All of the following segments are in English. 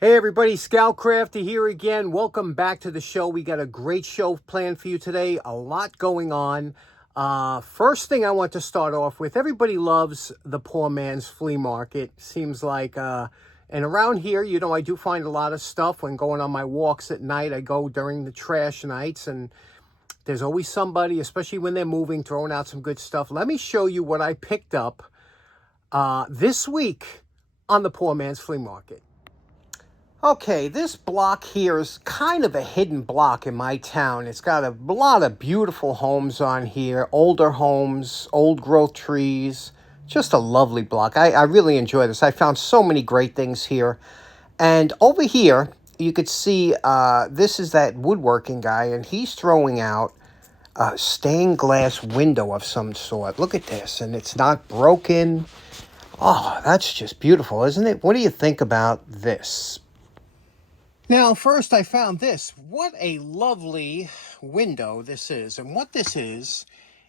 Hey everybody, Scoutcrafter here again. Welcome back to the show. We got a great show planned for you today. A lot going on. First thing I want to start off with, everybody loves the poor man's flea market. Seems like, and around here, I do find a lot of stuff when going on my walks at night. I go during the trash nights and there's always somebody, especially when they're moving, throwing out some good stuff. Let me show you what I picked up this week on the poor man's flea market. Okay, this block here is kind of a hidden block in my town. It's got a lot of beautiful homes on here, older homes, old growth trees. Just a lovely block. I really enjoy this. I found so many great things here. And over here, you could see this is that woodworking guy, and he's throwing out a stained glass window of some sort. Look at this, and it's not broken. Oh, that's just beautiful, isn't it? What do you think about this? Now, first I found this. What a lovely window this is. And what this is,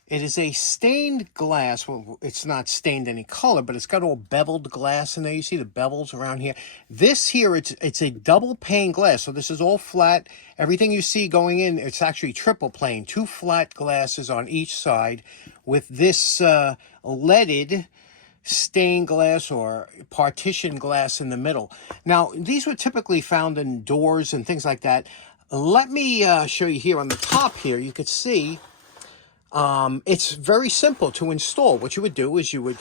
it is a stained glass. Well, it's not stained any color, but it's got all beveled glass in there. You see the bevels around here. This here, it's a double pane glass. So this is all flat. Everything you see going in, it's actually triple pane. Two flat glasses on each side with this leaded stained glass or partition glass in the middle. Now, these were typically found in doors and things like that. Let me show you here on the top here. You could see it's very simple to install. What you would do is you would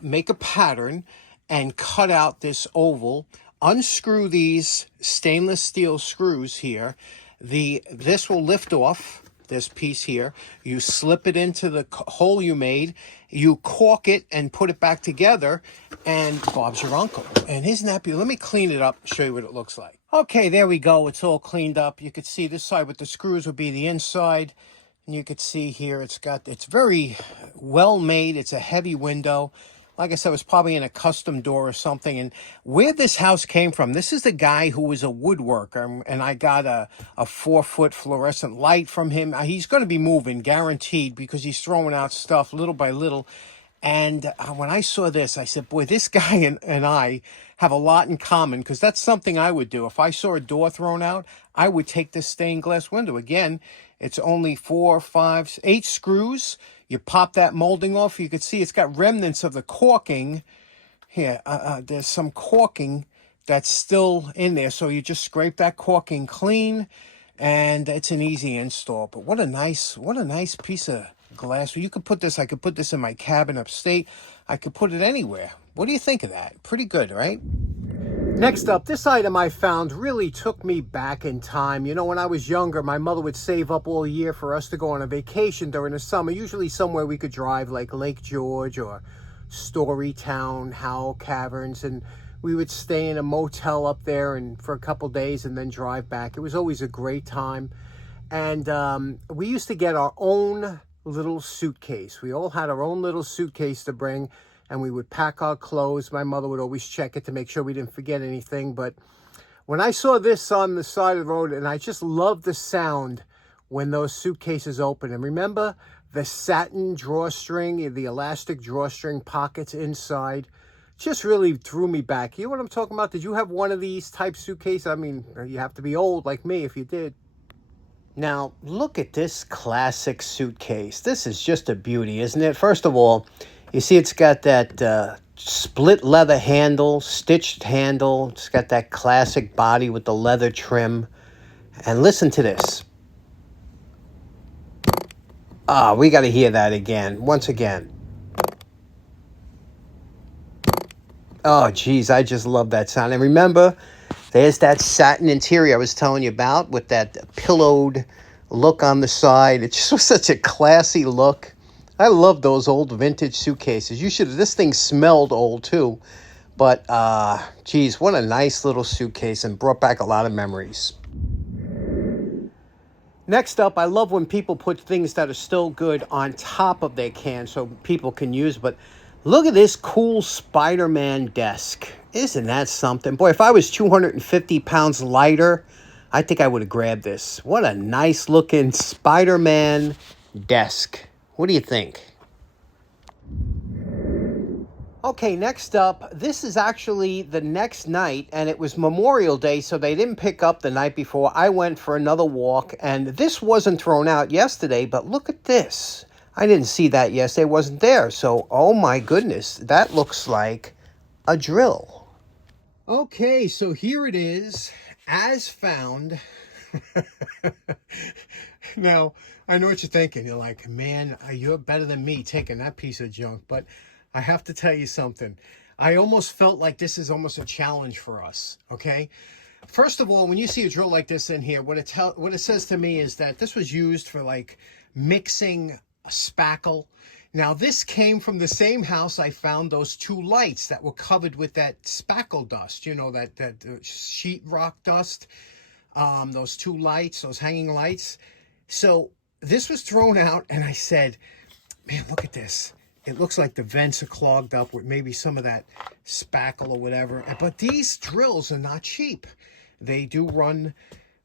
make a pattern and cut out this oval, unscrew these stainless steel screws here. This will lift off. This piece here, you slip it into the hole you made, you cork it and put it back together, and Bob's your uncle. And isn't that beautiful? Let me clean it up, show you what it looks like. Okay, there we go. It's all cleaned up. You could see this side with the screws would be the inside, and you could see here it's very well made. It's a heavy window. Like I said, it was probably in a custom door or something. And where this house came from, this is the guy who was a woodworker. And I got a 4-foot fluorescent light from him. He's going to be moving, guaranteed, because he's throwing out stuff little by little. And when I saw this, I said, boy, this guy and I have a lot in common, because that's something I would do. If I saw a door thrown out, I would take this stained glass window. Again, it's only 4, 5, 8 screws. You pop that molding off. You can see it's got remnants of the corking. Here, there's some corking that's still in there. So you just scrape that corking clean, and it's an easy install. But what a nice piece of glass. Well, I could put this in my cabin upstate. I could put it anywhere. What do you think of that? Pretty good, right? Next up, this item I found really took me back in time. When I was younger, my mother would save up all year for us to go on a vacation during the summer, usually somewhere we could drive, like Lake George or Storytown, Howell Caverns, and we would stay in a motel up there and for a couple days and then drive back. It was always a great time. And we used to get our own little suitcase. We all had our own little suitcase to bring, and we would pack our clothes. My mother would always check it to make sure we didn't forget anything. But when I saw this on the side of the road, and I just loved the sound when those suitcases open. And remember the satin drawstring, the elastic drawstring pockets inside, just really threw me back. You know what I'm talking about? Did you have one of these type suitcases? I mean, you have to be old like me if you did. Now, look at this classic suitcase. This is just a beauty, isn't it? First of all, you see it's got that split leather handle, stitched handle. It's got that classic body with the leather trim. And listen to this. We got to hear that again. Once again. Oh, geez, I just love that sound. And remember, there's that satin interior I was telling you about with that pillowed look on the side. It just was such a classy look. I love those old vintage suitcases. This thing smelled old too. But, geez, what a nice little suitcase, and brought back a lot of memories. Next up, I love when people put things that are still good on top of their can so people can use. But look at this cool Spider-Man desk. Isn't that something? Boy, if I was 250 pounds lighter, I think I would have grabbed this. What a nice looking Spider-Man desk. What do you think? Okay, next up, this is actually the next night, and it was Memorial Day, so they didn't pick up the night before. I went for another walk, and this wasn't thrown out yesterday, but look at this. I didn't see that yesterday, it wasn't there. So, oh my goodness, that looks like a drill. Okay, so here it is, as found. Now, I know what you're thinking. You're like, man, you're better than me taking that piece of junk, but I have to tell you something. I almost felt like this is almost a challenge for us, okay? First of all, when you see a drill like this in here, what it says to me is that this was used for like mixing a spackle. Now, this came from the same house I found those two lights that were covered with that spackle dust, you know, that sheetrock dust, those two lights, those hanging lights. So this was thrown out, and I said, man, look at this. It looks like the vents are clogged up with maybe some of that spackle or whatever. But these drills are not cheap. They do run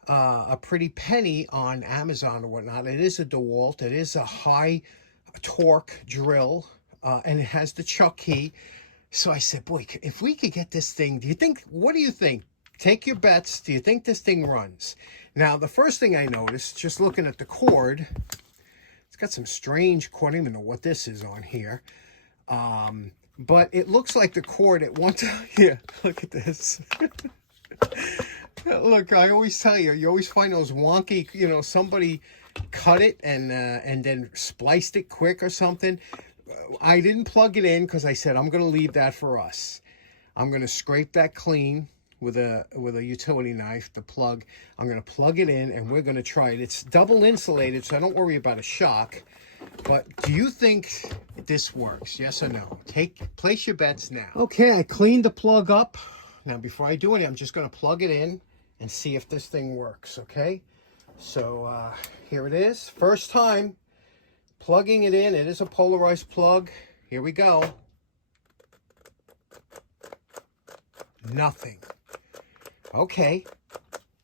a pretty penny on Amazon or whatnot. It is a DeWalt. It is a high torque drill, and it has the chuck key. So I said, boy, if we could get this thing, what do you think? Take your bets. Do you think this thing runs? Now, the first thing I noticed, just looking at the cord, it's got some strange cord. I don't even know what this is on here. But it looks like the cord at one time. Yeah, look at this. Look, I always tell you, you always find those wonky, you know, somebody cut it and then spliced it quick or something. I didn't plug it in because I said I'm going to leave that for us. I'm going to scrape that clean with a utility knife, the plug. I'm going to plug it in and we're going to try it. It's double insulated, so I don't worry about a shock. But do you think this works? Yes or no? Place your bets now. Okay, I cleaned the plug up. Now, before I do anything, I'm just going to plug it in and see if this thing works, okay? So here it is. First time plugging it in. It is a polarized plug. Here we go. Nothing. Okay,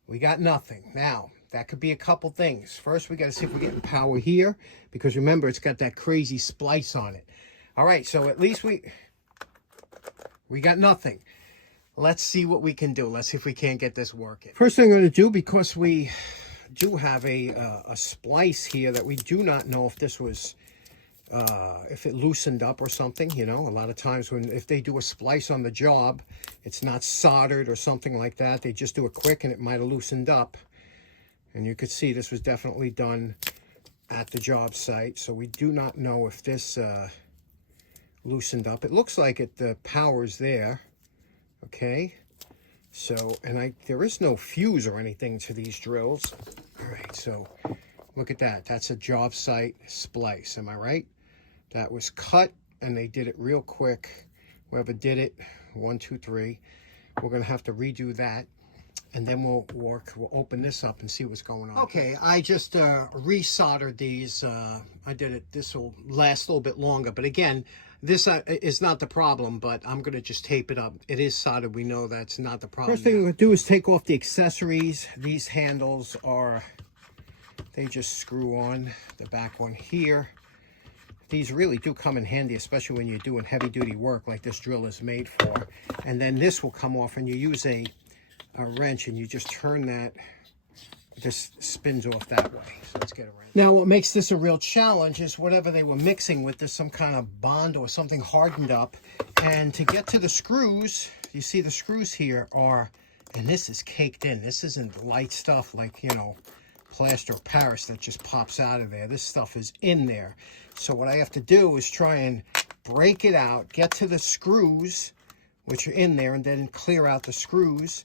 we got nothing. Now, that could be a couple things. First, we got to see if we're getting power here, because remember, it's got that crazy splice on it. All right, so at least we got nothing. Let's see what we can do. Let's see if we can't get this working. First thing I'm going to do, because we do have a splice here that we do not know if this was, if it loosened up or something, you know. A lot of times if they do a splice on the job, it's not soldered or something like that. They just do it quick and it might have loosened up. And you could see this was definitely done at the job site. So we do not know if this loosened up. It looks like the power's there. Okay. So, and there is no fuse or anything to these drills. All right, so look at that. That's a job site splice. Am I right? That was cut, and they did it real quick. Whoever did it, 1, 2, 3. We're going to have to redo that, and then we'll open this up and see what's going on. Okay, I just resoldered these. I did it. This will last a little bit longer, but again, this is not the problem, but I'm going to just tape it up. It is soldered. We know that's not the problem. First thing I'm going to do is take off the accessories. These handles they just screw on. The back one here. These really do come in handy, especially when you're doing heavy-duty work like this drill is made for. And then this will come off, and you use a wrench, and you just turn that. This spins off that way. So let's get a wrench. Now, what makes this a real challenge is whatever they were mixing with this, some kind of bond or something hardened up. And to get to the screws, you see the screws here are, and this is caked in. This isn't light stuff like, you know, plaster of Paris that just pops out of there. This stuff is in there. So what I have to do is try and break it out, get to the screws, which are in there, and then clear out the screws.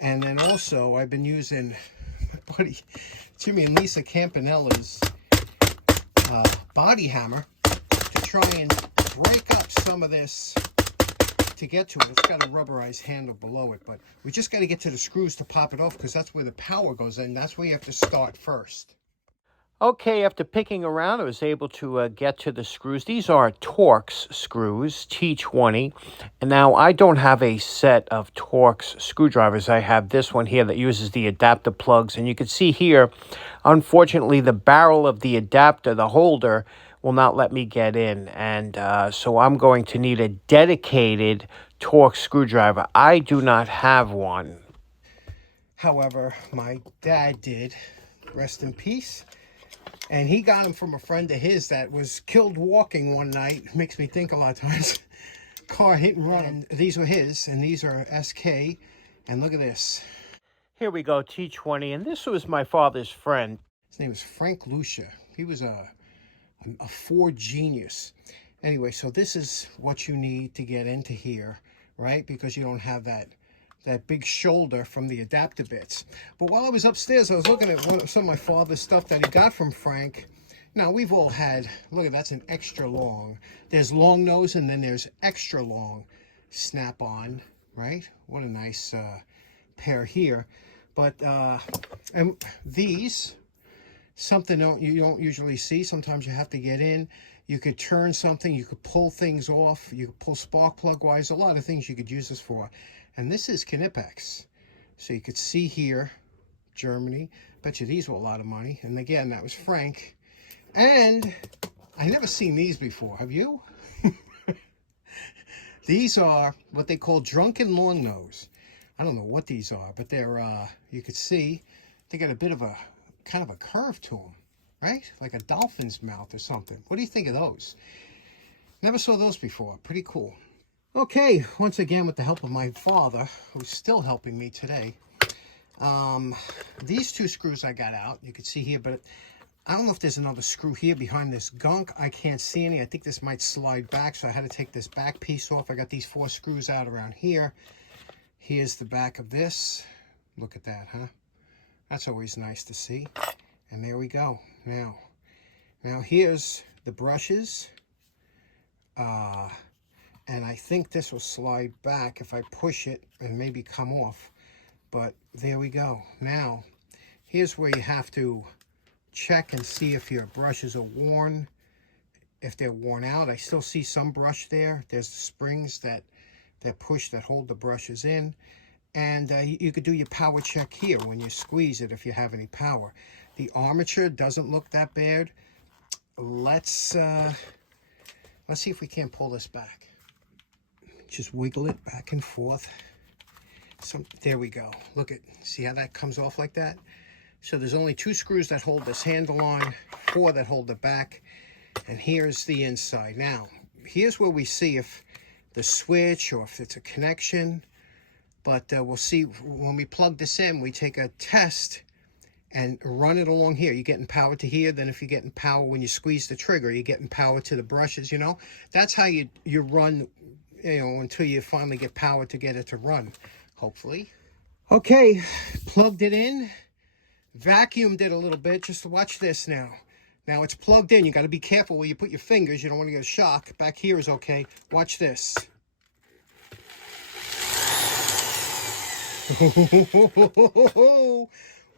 And then also, I've been using my buddy Jimmy and Lisa Campanella's body hammer to try and break up some of this to get to it. It's got a rubberized handle below it, but we just got to get to the screws to pop it off, because that's where the power goes in. That's where you have to start first. Okay, after picking around, I was able to get to the screws. These are Torx screws, T20. And now I don't have a set of Torx screwdrivers. I have this one here that uses the adapter plugs. And you can see here, unfortunately, the barrel of the adapter, the holder, will not let me get in. And so I'm going to need a dedicated Torx screwdriver. I do not have one. However, my dad did, rest in peace. And he got them from a friend of his that was killed walking one night. Makes me think a lot of times. Car hit and run. And these were his, and these are SK. And look at this. Here we go, T20. And this was my father's friend. His name was Frank Lucia. He was a Ford genius. Anyway, so this is what you need to get into here, right? Because you don't have that big shoulder from the adapter bits. But while I was upstairs, I was looking at some of my father's stuff that he got from Frank. Now, we've all had, look at that's an extra long. There's long nose and then there's extra long snap-on, right? What a nice pair here. But, and these, something you don't usually see. Sometimes you have to get in. You could turn something. You could pull things off. You could pull spark plug wise. A lot of things you could use this for. And this is Knipex. So you could see here, Germany. Bet you these were a lot of money. And again, that was Frank. And I never seen these before. Have you? These are what they call drunken long nose. I don't know what these are, but they're, you could see, they got a bit of a, kind of a curve to them, right? Like a dolphin's mouth or something. What do you think of those? Never saw those before. Pretty cool. Okay, once again, with the help of my father, who's still helping me today, these two screws I got out. You can see here, but I don't know if there's another screw here behind this gunk. I can't see any. I think this might slide back, so I had to take this back piece off. I got these 4 screws out around here. Here's the back of this. Look at that, huh? That's always nice to see. And there we go. Now here's the brushes. And I think this will slide back if I push it and maybe come off. But there we go. Now, here's where you have to check and see if your brushes are worn. If they're worn out, I still see some brush there. There's the springs that push that hold the brushes in. And you could do your power check here when you squeeze it if you have any power. The armature doesn't look that bad. Let's see if we can't pull this back. Just wiggle it back and forth. There we go. Look at, see how that comes off like that? So there's only 2 screws that hold this handle on, 4 that hold the back, and here's the inside. Now, here's where we see if the switch or if it's a connection, but we'll see when we plug this in, we take a test and run it along here. You're getting power to here, then if you're getting power when you squeeze the trigger, you're getting power to the brushes, you know? That's how you run, you know, until you finally get power to get it to run, hopefully. Okay, plugged it in, vacuumed it a little bit. Just watch this now. Now it's plugged in. You got to be careful where you put your fingers. You don't want to get a shock. Back here is okay. Watch this.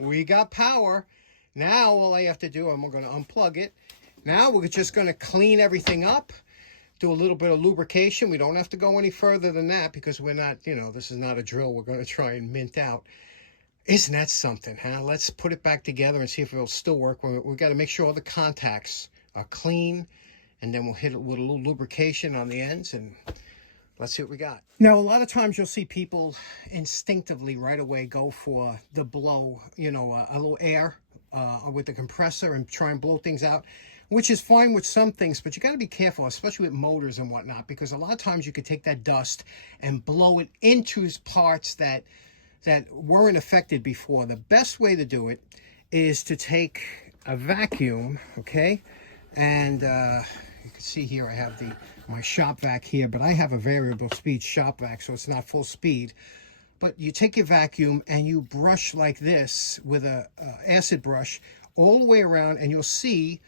We got power. Now all I have to do, I'm going to unplug it. Now we're just going to clean everything up. Do a little bit of lubrication. We don't have to go any further than that because we're not, you know, this is not a drill we're going to try and mint out. Isn't that something, huh? Let's put it back together and see if it'll still work. We've got to make sure all the contacts are clean, and then we'll hit it with a little lubrication on the ends, and let's see what we got. Now, a lot of times you'll see people instinctively right away go for the blow, you know, a little air with the compressor and try and blow things out, which is fine with some things, but you got to be careful, especially with motors and whatnot, because a lot of times you could take that dust and blow it into parts that weren't affected before. The best way to do it is to take a vacuum, okay? And you can see here I have my shop vac here, but I have a variable speed shop vac, so it's not full speed. But you take your vacuum and you brush like this with a acid brush all the way around, and you'll see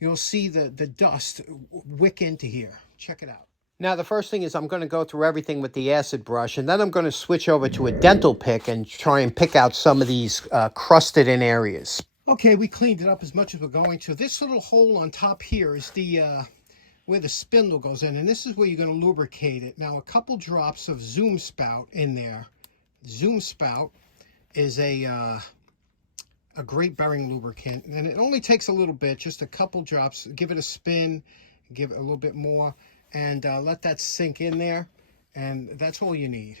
the dust wick into here. Check it out. Now, the first thing is I'm going to go through everything with the acid brush, and then I'm going to switch over to a dental pick and try and pick out some of these crusted in areas. Okay, we cleaned it up as much as we're going to. This little hole on top here is the where the spindle goes in, and this is where you're going to lubricate it. Now, a couple drops of Zoom Spout in there. Zoom Spout is a a great bearing lubricant, and it only takes a little bit, just a couple drops. Give it a spin, give it a little bit more, and let that sink in there, and that's all you need.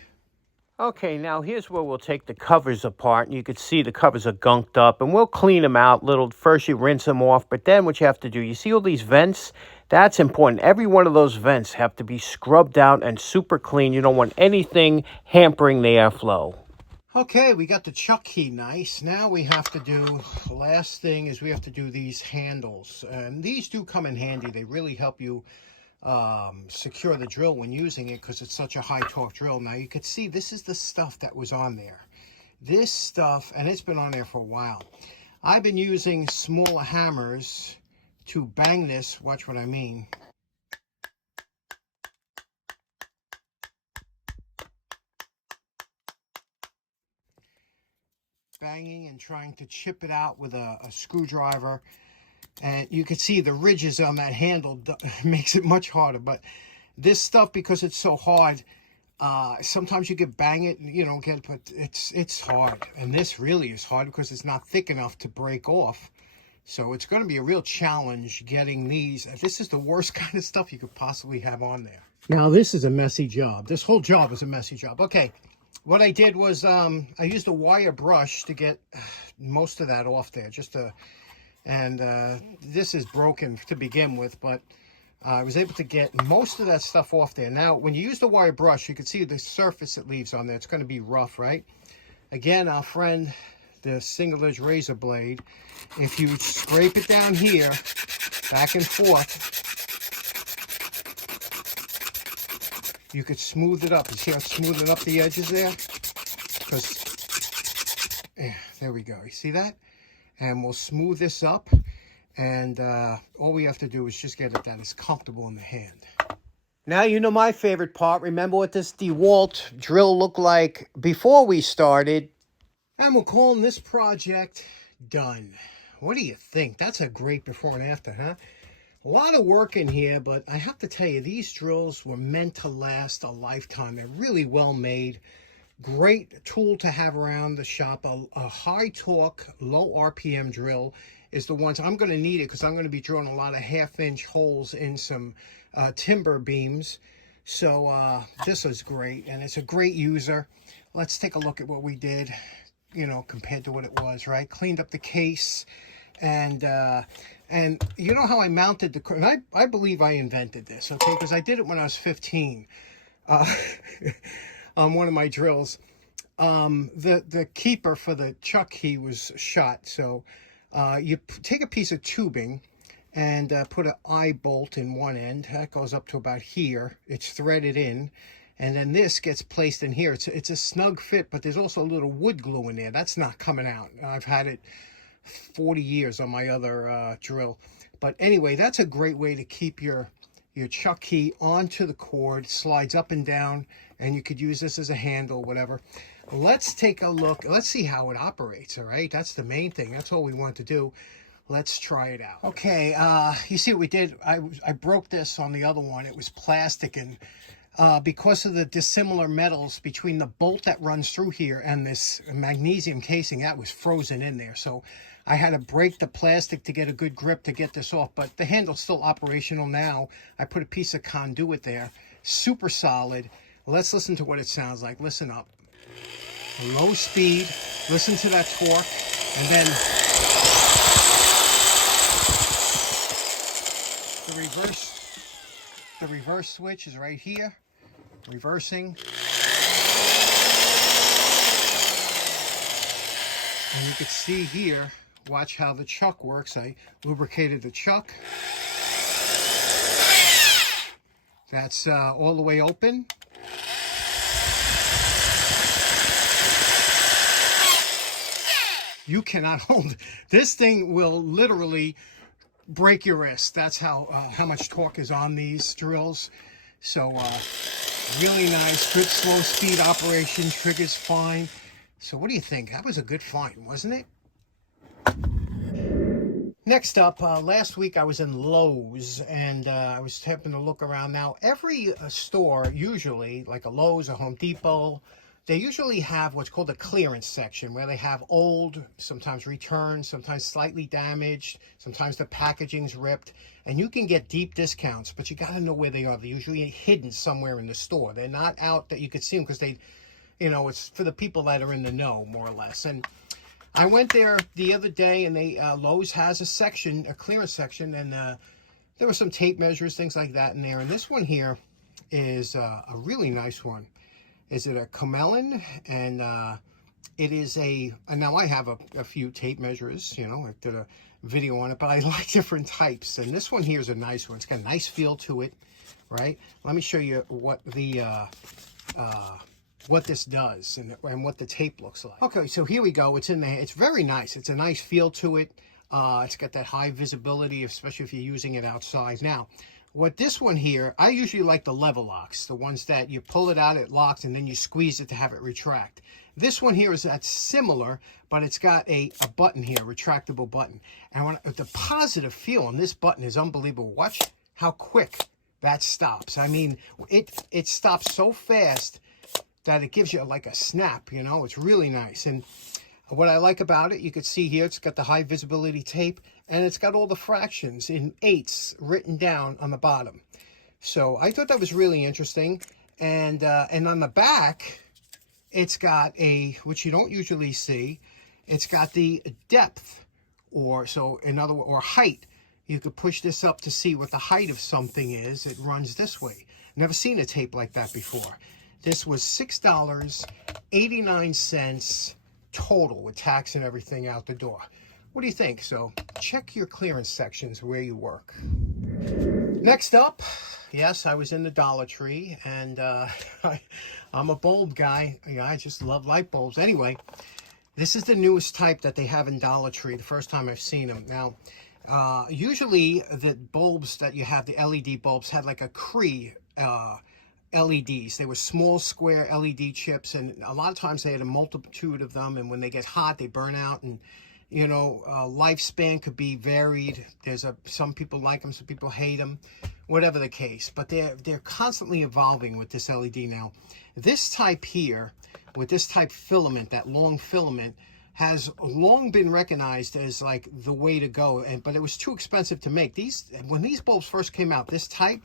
Okay, now here's where we'll take the covers apart, and you can see the covers are gunked up, and we'll clean them out little. First you rinse them off, but then what you have to do, you see all these vents? That's important. Every one of those vents have to be scrubbed out and super clean. You don't want anything hampering the airflow. Okay, we got the chuck key nice. Now we have to do, the last thing is we have to do these handles. And these do come in handy. They really help you secure the drill when using it because it's such a high torque drill. Now you can see this is the stuff that was on there. This stuff, and it's been on there for a while. I've been using smaller hammers to bang this. Watch what I mean. Banging and trying to chip it out with a screwdriver, and you can see the ridges on that handle makes it much harder. But this stuff, because it's so hard, sometimes you could bang it and you don't get it, but it's hard. And this really is hard because it's not thick enough to break off. So it's going to be a real challenge getting these. This is the worst kind of stuff you could possibly have on there. Now this is a messy job. This whole job is a messy job. Okay. What I did was I used a wire brush to get most of that off there, this is broken to begin with, but I was able to get most of that stuff off there. Now, when you use the wire brush, you can see the surface it leaves on there. It's going to be rough, right? Again, our friend, the single edge razor blade, if you scrape it down here, back and forth, you could smooth it up. You see how smoothing up the edges there? Because, yeah, there we go. You see that? And we'll smooth this up. And all we have to do is just get it that is comfortable in the hand. Now you know my favorite part. Remember what this DeWalt drill looked like before we started. And we're calling this project done. What do you think? That's a great before and after, huh? A lot of work in here, but I have to tell you, these drills were meant to last a lifetime. They're really well made. Great tool to have around the shop. A high torque, low RPM drill is the ones I'm going to need it because I'm going to be drilling a lot of 1/2 inch holes in some timber beams. So this is great, and it's a great user. Let's take a look at what we did, you know, compared to what it was, right? Cleaned up the case. And you know how I mounted the, and I believe I invented this, okay? Because I did it when I was 15 on one of my drills. The keeper for the chuck key was shot. So you take a piece of tubing and put an eye bolt in one end. That goes up to about here. It's threaded in. And then this gets placed in here. It's a snug fit, but there's also a little wood glue in there. That's not coming out. I've had it 40 years on my other drill. But anyway, that's a great way to keep your chuck key onto the cord. Slides up and down, and you could use this as a handle, whatever. Let's take a look. Let's see how it operates, all right? That's the main thing. That's all we want to do. Let's try it out. Okay, you see what we did? I broke this on the other one. It was plastic, and because of the dissimilar metals between the bolt that runs through here and this magnesium casing, that was frozen in there. So I had to break the plastic to get a good grip to get this off, but the handle's still operational now. I put a piece of conduit there, super solid. Let's listen to what it sounds like. Listen up. Low speed, listen to that torque, and then the reverse switch is right here. Reversing. And you can see here, watch how the chuck works. I lubricated the chuck. That's all the way open. You cannot hold. This thing will literally break your wrist. That's how much torque is on these drills. So really nice, good slow speed operation, triggers fine. So what do you think? That was a good find, wasn't it? Next up, last week I was in Lowe's, and I was having to look around. Now, every store, usually, like a Lowe's, a Home Depot, they usually have what's called a clearance section where they have old, sometimes returned, sometimes slightly damaged, sometimes the packaging's ripped, and you can get deep discounts, but you got to know where they are. They're usually hidden somewhere in the store. They're not out that you could see them because they, you know, it's for the people that are in the know, more or less. And I went there the other day, and they Lowe's has a section, a clearance section, and there were some tape measures, things like that in there. And this one here is a really nice one. Is it a Camelin? And it is a, and now I have a few tape measures, you know, I did a video on it, but I like different types. And this one here is a nice one. It's got a nice feel to it, right? Let me show you what the, what this does and what the tape looks like. Okay, so here we go. It's in there. It's very nice. It's a nice feel to it. It's got that high visibility, especially if you're using it outside. Now, what this one here, I usually like the level locks, the ones that you pull it out, it locks, and then you squeeze it to have it retract. This one here is that's similar, but it's got a button here, a retractable button. And the positive feel on this button is unbelievable. Watch how quick that stops. I mean, it stops so fast that it gives you like a snap, you know. It's really nice. And what I like about it, you can see here, it's got the high visibility tape, and it's got all the fractions in eighths written down on the bottom. So I thought that was really interesting. And on the back, it's got a, which you don't usually see, it's got the depth, or so in other words, or height. You could push this up to see what the height of something is. It runs this way. Never seen a tape like that before. This was $6.89 total with tax and everything out the door. What do you think? So check your clearance sections where you work. Next up, yes, I was in the Dollar Tree, and I'm a bulb guy. I just love light bulbs. Anyway, this is the newest type that they have in Dollar Tree, the first time I've seen them. Now, usually the bulbs that you have, the LED bulbs, had like a Cree LEDs. They were small square LED chips, and a lot of times they had a multitude of them, and when they get hot they burn out, and you know, lifespan could be varied. Some people like them, some people hate them, whatever the case, but they're constantly evolving with this LED. Now this type here, with this type filament, that long filament, has long been recognized as like the way to go, but it was too expensive to make. When these bulbs first came out, this type,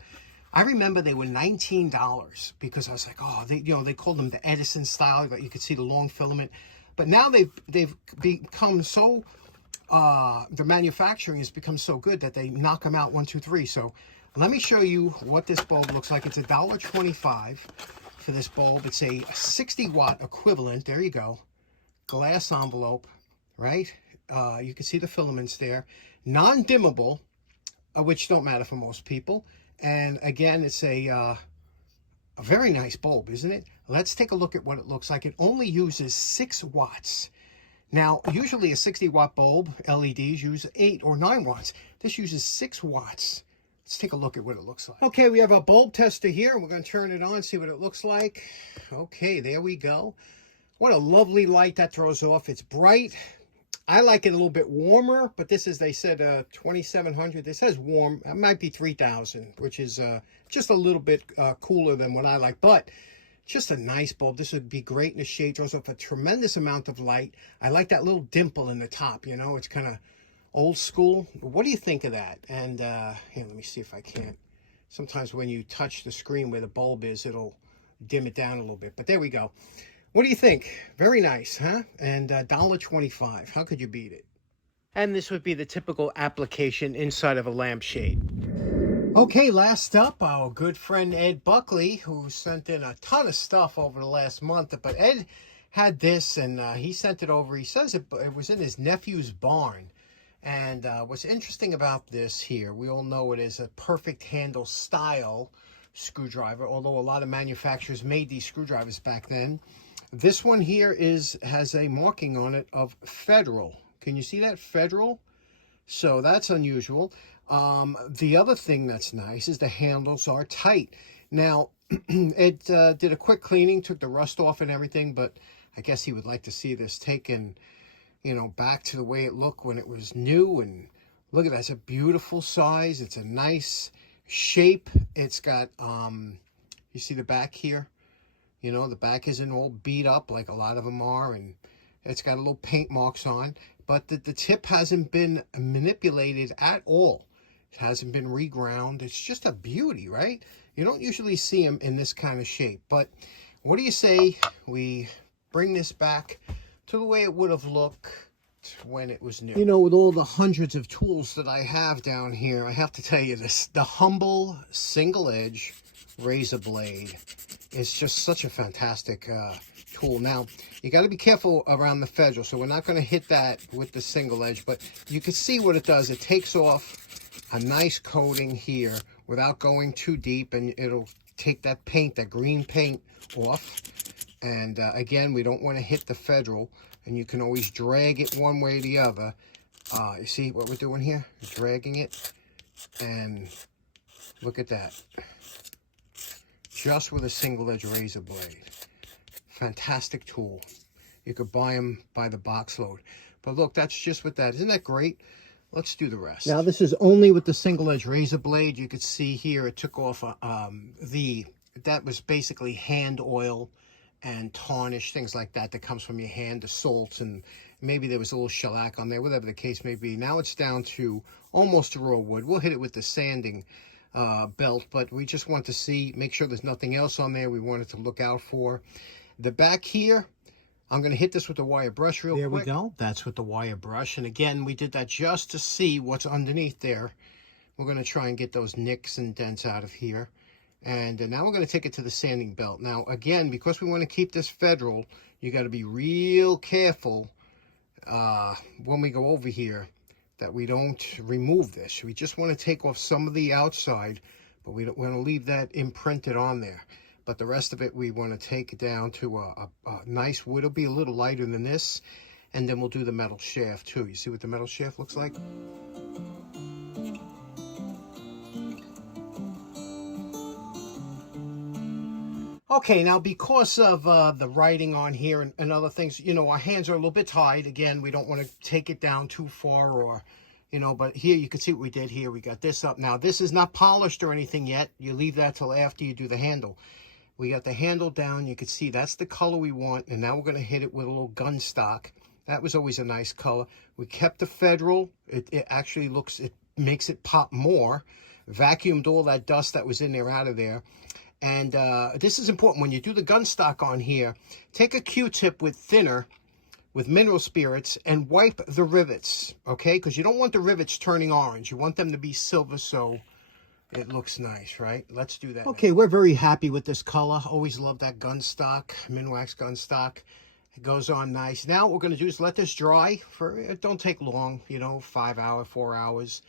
I remember they were $19 because I was like, oh, they called them the Edison style, but you could see the long filament. But now they've become so, the manufacturing has become so good that they knock them out 1, 2, 3. So let me show you what this bulb looks like. It's $1.25 for this bulb. It's a 60-watt equivalent. There you go. Glass envelope, right? You can see the filaments there. Non-dimmable, which don't matter for most people. And again, it's a very nice bulb, isn't it? Let's take a look at what it looks like. It only uses 6 watts. Now, usually a 60-watt bulb, LEDs, use 8 or 9 watts. This uses 6 watts. Let's take a look at what it looks like. Okay, we have a bulb tester here, and we're going to turn it on, see what it looks like. Okay, there we go. What a lovely light that throws off. It's bright. I like it a little bit warmer, but this is, they said 2,700. This says warm. It might be 3,000, which is just a little bit cooler than what I like, but just a nice bulb. This would be great in the shade. Throws off a tremendous amount of light. I like that little dimple in the top, you know. It's kind of old school. What do you think of that? And here, let me see if I can't. Sometimes when you touch the screen where the bulb is, it'll dim it down a little bit, but there we go. What do you think? Very nice, huh? And $1.25. How could you beat it? And this would be the typical application inside of a lampshade. Okay, last up, our good friend Ed Buckley, who sent in a ton of stuff over the last month. But Ed had this, and he sent it over. He says it was in his nephew's barn. And what's interesting about this here, we all know it is a perfect handle style screwdriver, although a lot of manufacturers made these screwdrivers back then. This one here has a marking on it of Federal. Can you see that? Federal. So that's unusual. The other thing that's nice is the handles are tight. Now, it did a quick cleaning, took the rust off and everything, but I guess he would like to see this taken, you know, back to the way it looked when it was new. And look at that. It's a beautiful size. It's a nice shape. It's got, you see the back here? You know, the back isn't all beat up like a lot of them are, and it's got a little paint marks on, but the tip hasn't been manipulated at all. It hasn't been reground. It's just a beauty, right? You don't usually see them in this kind of shape, but what do you say we bring this back to the way it would have looked when it was new? You know, with all the hundreds of tools that I have down here, I have to tell you this, the humble single edge razor blade is just such a fantastic tool. Now, you got to be careful around the federal, so we're not going to hit that with the single edge, but you can see what it does. It takes off a nice coating here without going too deep, and it'll take that paint, that green paint, off. And again, we don't want to hit the federal, and you can always drag it one way or the other. You see what we're doing here? Dragging it, and look at that. Just with a single edge razor blade. Fantastic tool. You could buy them by the box load. But look, that's just with that. Isn't that great? Let's do the rest. Now, this is only with the single edge razor blade. You could see here it took off that was basically hand oil and tarnish, things like that comes from your hand, the salts, and maybe there was a little shellac on there, whatever the case may be. Now it's down to almost a raw wood. We'll hit it with the sanding belt, but we just want to see, make sure there's nothing else on there we wanted to look out for. The back here, I'm going to hit this with the wire brush real quick. There we go. That's with the wire brush. And again, we did that just to see what's underneath there. We're going to try and get those nicks and dents out of here. And now we're going to take it to the sanding belt. Now, again, because we want to keep this federal, you got to be real careful when we go over here that we don't remove this. We just want to take off some of the outside, but we don't want to leave that imprinted on there. But the rest of it, we want to take it down to a nice wood. It'll be a little lighter than this. And then we'll do the metal shaft too. You see what the metal shaft looks like? Okay, now because of the writing on here and other things, you know, our hands are a little bit tied. Again, we don't want to take it down too far, or, you know, but here you can see what we did here. We got this up. Now, this is not polished or anything yet. You leave that till after you do the handle. We got the handle down. You can see that's the color we want. And now we're going to hit it with a little gun stock. That was always a nice color. We kept the federal. It actually looks, it makes it pop more. Vacuumed all that dust that was in there out of there. And this is important. When you do the gun stock on here, take a Q-tip with thinner, with mineral spirits, and wipe the rivets, okay? Because you don't want the rivets turning orange. You want them to be silver, so it looks nice, right? Let's do that. Okay, we're very happy with this color. Always love that gun stock, Minwax gun stock. It goes on nice. Now what we're going to do is let this dry. It don't take long, you know, 5 hours, 4 hours.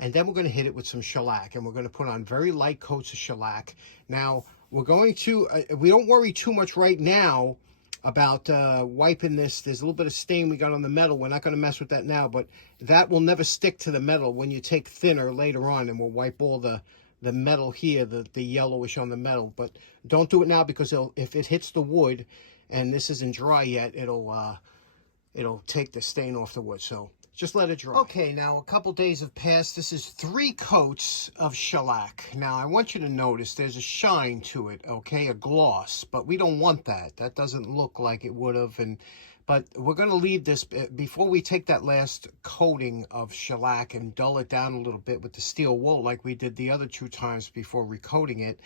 And then we're going to hit it with some shellac. And we're going to put on very light coats of shellac. Now, we're going to, we don't worry too much right now about wiping this. There's a little bit of stain we got on the metal. We're not going to mess with that now, but that will never stick to the metal when you take thinner later on, and we'll wipe all the metal here, the yellowish on the metal. But don't do it now, because if it hits the wood and this isn't dry yet, it'll take the stain off the wood. So just let it dry. Okay, now a couple days have passed. This is 3 coats of shellac. Now, I want you to notice there's a shine to it, okay, a gloss, but we don't want that. That doesn't look like it would have, but we're going to leave this, before we take that last coating of shellac and dull it down a little bit with the steel wool like we did the other 2 times before recoating it,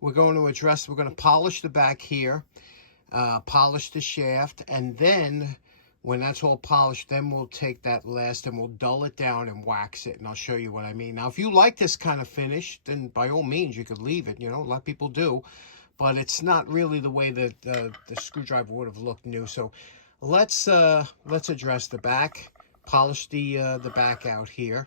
we're going to polish the back here, polish the shaft, and then when that's all polished, then we'll take that last and we'll dull it down and wax it. And I'll show you what I mean. Now, if you like this kind of finish, then by all means, you could leave it. You know, a lot of people do. But it's not really the way that the screwdriver would have looked new. So let's address the back, polish the back out here.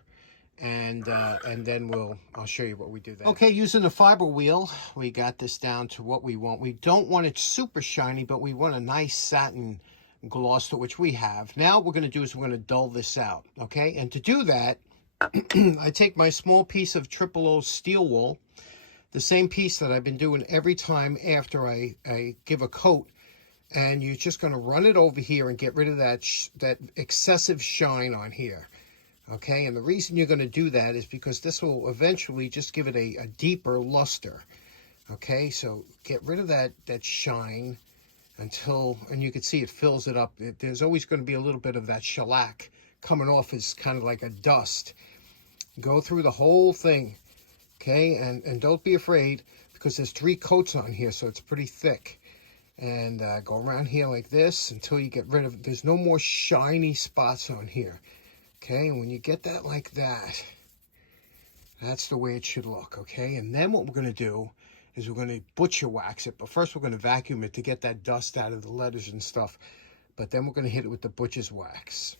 And then I'll show you what we do there. Okay, using the fiber wheel, we got this down to what we want. We don't want it super shiny, but we want a nice satin gloss to which we have. Now what we're going to do is we're going to dull this out, okay? And to do that, I take my small piece of 000 steel wool, the same piece that I've been doing every time after I give a coat, and you're just going to run it over here and get rid of that excessive shine on here, okay? And the reason you're going to do that is because this will eventually just give it a deeper luster, Okay, so get rid of that shine until, and you can see it fills it up. There's always going to be a little bit of that shellac coming off as kind of like a dust. Go through the whole thing, okay? And don't be afraid, because there's 3 coats on here, so it's pretty thick. And go around here like this until you get rid of, there's no more shiny spots on here. Okay, and when you get that like that, that's the way it should look, okay? And then what we're going to do is we're going to butcher wax it. But first we're going to vacuum it to get that dust out of the letters and stuff. But then we're going to hit it with the butcher's wax.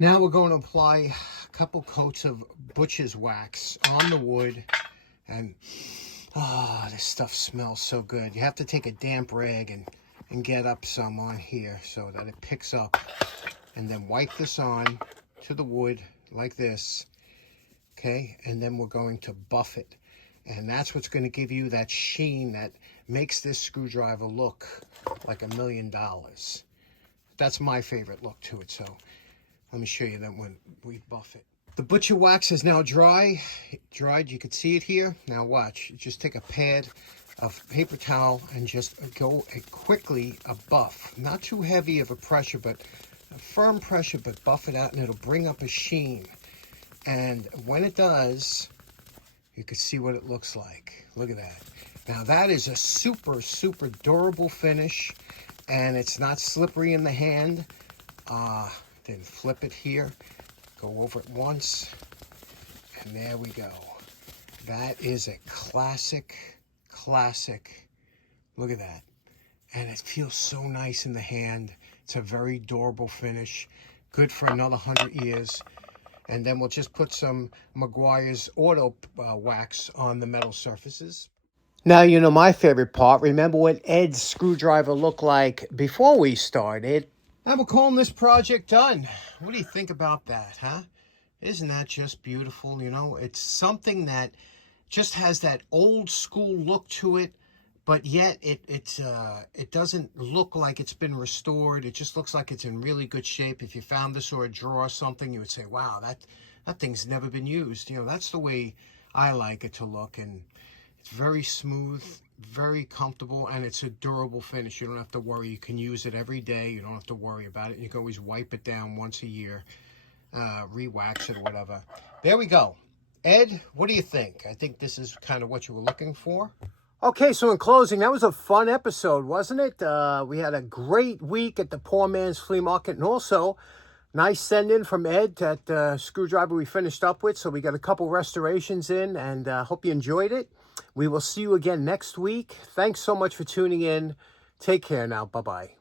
Now we're going to apply a couple coats of butcher's wax on the wood. And this stuff smells so good. You have to take a damp rag and get up some on here so that it picks up. And then wipe this on to the wood like this. Okay, and then we're going to buff it. And that's what's going to give you that sheen that makes this screwdriver look like $1 million. That's my favorite look to it. So let me show you that when we buff it. The butcher wax is now dried. You can see it here. Now watch. Just take a pad of paper towel and just go quickly a buff. Not too heavy of a pressure, but a firm pressure, but buff it out and it'll bring up a sheen. And when it does, you can see what it looks like. Look at that. Now that is a super, super durable finish, and it's not slippery in the hand. Then flip it here, go over it once, and there we go. That is a classic. Look at that. And it feels so nice in the hand. It's a very durable finish. Good for another 100 years. And then we'll just put some Meguiar's Auto wax on the metal surfaces. Now, you know my favorite part. Remember what Ed's screwdriver looked like before we started? And we're calling this project done. What do you think about that, huh? Isn't that just beautiful? You know, it's something that just has that old school look to it, but yet it doesn't look like it's been restored. It just looks like it's in really good shape. If you found this or a drawer or something, you would say, wow, that thing's never been used. You know, that's the way I like it to look. And it's very smooth, very comfortable, and it's a durable finish. You don't have to worry. You can use it every day. You don't have to worry about it. You can always wipe it down once a year, re-wax it or whatever. There we go. Ed, what do you think? I think this is kind of what you were looking for. Okay, so in closing, that was a fun episode, wasn't it? We had a great week at the Poor Man's Flea Market, and also nice send-in from Ed, that screwdriver we finished up with. So we got a couple restorations in, and hope you enjoyed it. We will see you again next week. Thanks so much for tuning in. Take care now. Bye-bye.